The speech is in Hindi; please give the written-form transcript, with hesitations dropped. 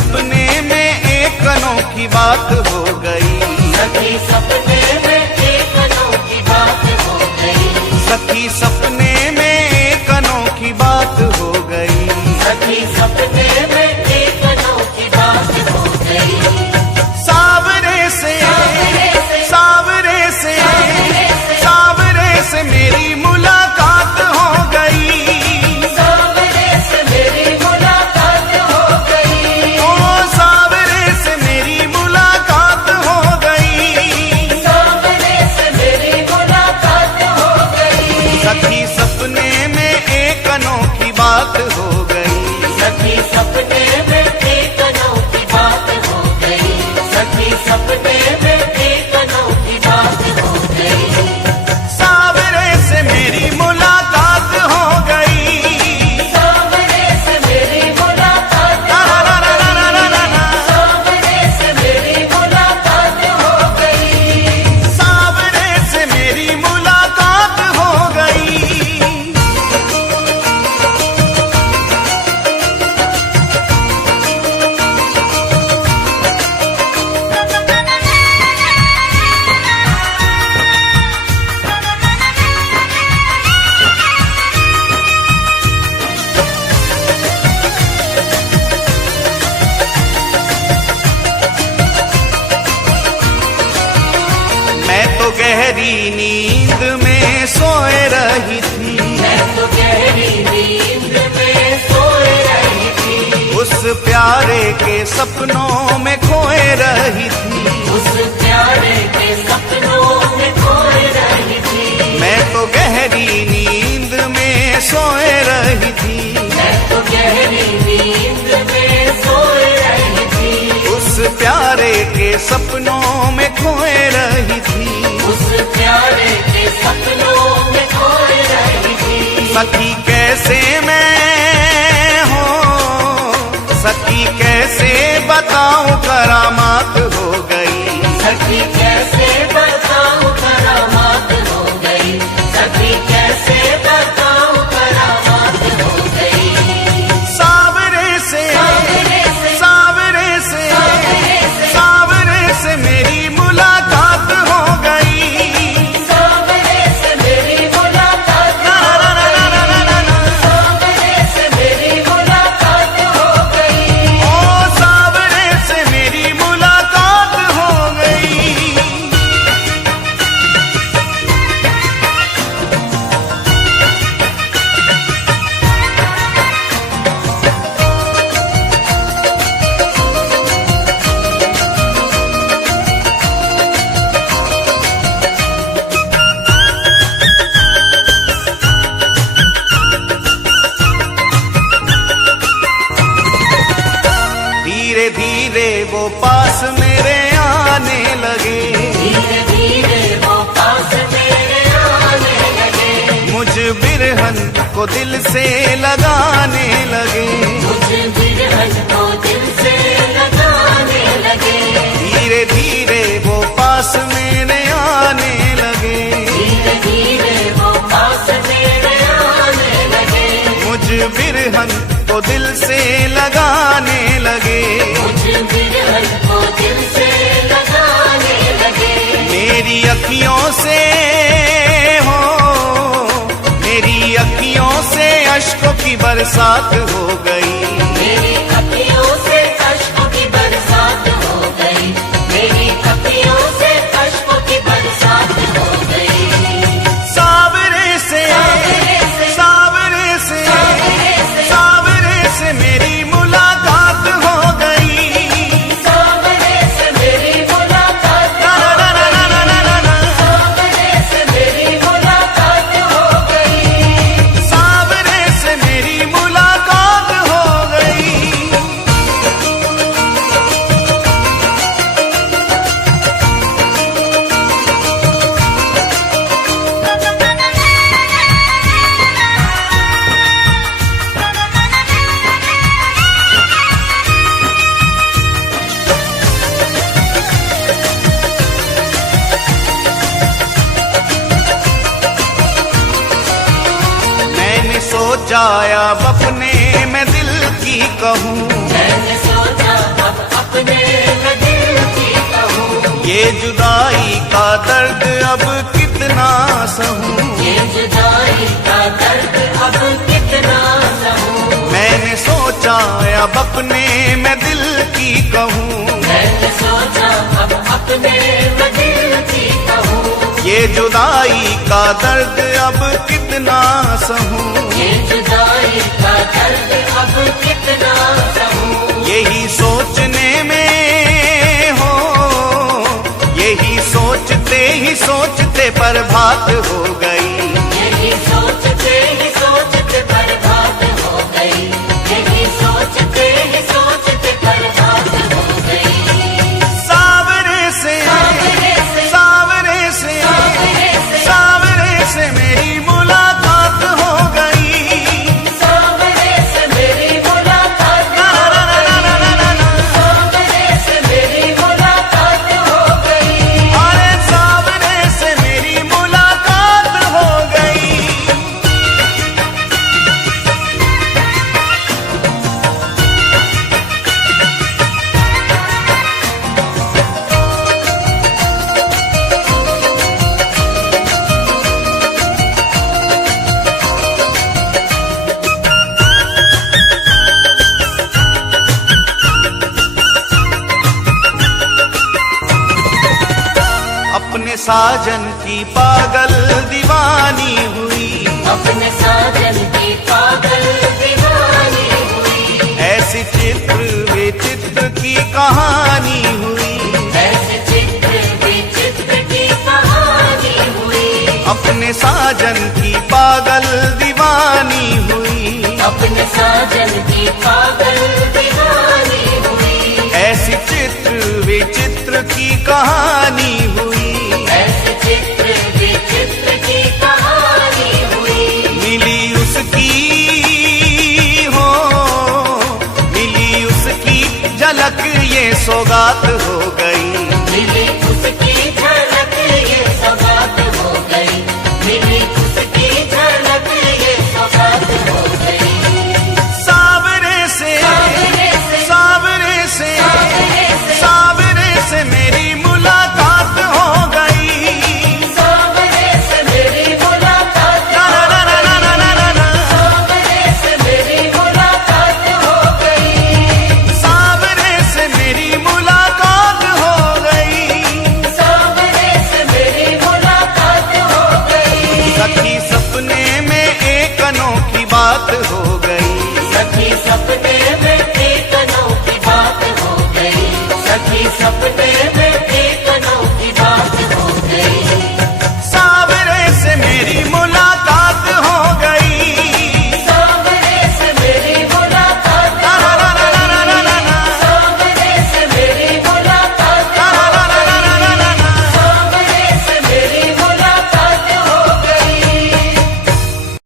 सपने में एक अनोखी बात हो गई। सखी सपने में एक अनोखी बात हो गई। सखी सपने में एक अनोखी बात हो गई। सखी सपने में एक अनोखी बात हो गई। सावरे से सावरे से सावरे से मेरी मुलाकात हो गई। सावरे से मेरी मुलाकात हो गई। ओ सावरे से मेरी मुलाकात हो गई। सावरे से मेरी मुलाकात हो गई। सखी सपने में एक अनोखी बात हो गई। सखी सपने में एक अनोखी बात हो गई। सखी सपने में एक अनोखी बात हो गई। सावरे से मेरी मुलाकात हो गई। सावरे से मेरी मुलाकात ला ला ला ला ला ला ला ला। सावरे से मेरी मुलाकात हो गई। सावरे से मेरी मुलाकात हो गई। मैं तो गहरी नींद में सोए रही थी। मैं तो गहरी नींद में सोए रही थी। उस प्यारे के सपनों में खोए रही थी। उस प्यारे के सपनों में खोए रही थी। मैं तो गहरी नींद में सोए रही थी। मैं तो गहरी नींद में सोए रही थी। उस प्यारे के सपनों में खोए रही थी। उस प्यारे के सपनों में खोए रही थी। सखी कैसे मैं हो, सखी कैसे बताऊं करामात हो गई। सखी कैसे बताऊं करामात हो गई। सखी कैसे बताऊं करामात हो गई। सावरे से सावरे से सावरे से मेरी मुलाकात हो गई। सावरे से मेरी मुलाकात ला ला ला ला ला ला ला ला। सावरे से मेरी मुलाकात हो गई। ओ सावरे से मेरी मुलाकात हो गई। धीरे धीरे वो पास मेरे आने लगे। धीरे धीरे वो पास मेरे आने लगे। मुझ बिरहन को दिल से लगाने लगे। मुझे बिरहन को दिल से लगाने लगे। धीरे धीरे वो पास मेरे आने लगे। धीरे धीरे वो पास मेरे आने लगे। मुझ बिरहन को दिल से लगाने लगे। मुझे बिरहन को दिल से लगाने लगे। मेरी अखियों से हो, मेरी अखियों से अश्कों की बरसात हो गई। मेरी अखियों से अश्कों की बरसात हो गई। मेरी अखियों से अश्कों की बरसात हो गई। सावरे से सावरे से सावरे से मेरी मुलाकात हो गई। सावरे से मेरी मुलाकात ला ला ला ला ला ला ला ला। सावरे से मेरी मुलाकात हो गई। सावरे से मेरी मुलाकात हो गई। सोचा अब अपने मैं दिल की कहूँ। मैंने सोचा ये जुदाई का दर्द अब कितना सहूं, ये जुदाई का दर्द अब कितना सहूं। मैंने सोचा अब अपने मैं दिल की कहूँ, मैंने सोचा अब अपने मैं दिल की कहूँ। ये जुदाई का दर्द अब कितना सहूं, ये जुदाई का दर्द अब कितना सहूं। यही सोचने में हो, यही सोचते ही सोचते बर्बाद हो गई, यही सोचते ही सोचते बर्बाद हो गई, यही सोचते ही सोचते बर्बाद हो गई। सावरे से सावरे से सावरे से सावरे से सावरे से मेरी मुलाकात हो गई, सावरे से मेरी मुलाकात हो गई, सावरे से मेरी मुलाकात हो गई। अरे सावरे से मेरी मुलाकात हो गई। अपने साजन की पागल दीवानी हुई, अपने साजन की पागल दीवानी हुई, ऐसी चित्र विचित्र की कहानी हुई, ऐसे चित्र विचित्र की कहानी हुई। अपने साजन की पागल दीवानी हुई, अपने साजन की पागल दीवानी हुई, ऐसी चित्र विचित्र की कहानी हुई, ऐसे चित्र विचित्र की कहानी हुई। मिली उसकी हो, मिली उसकी झलक ये सौगात हो गई, मिली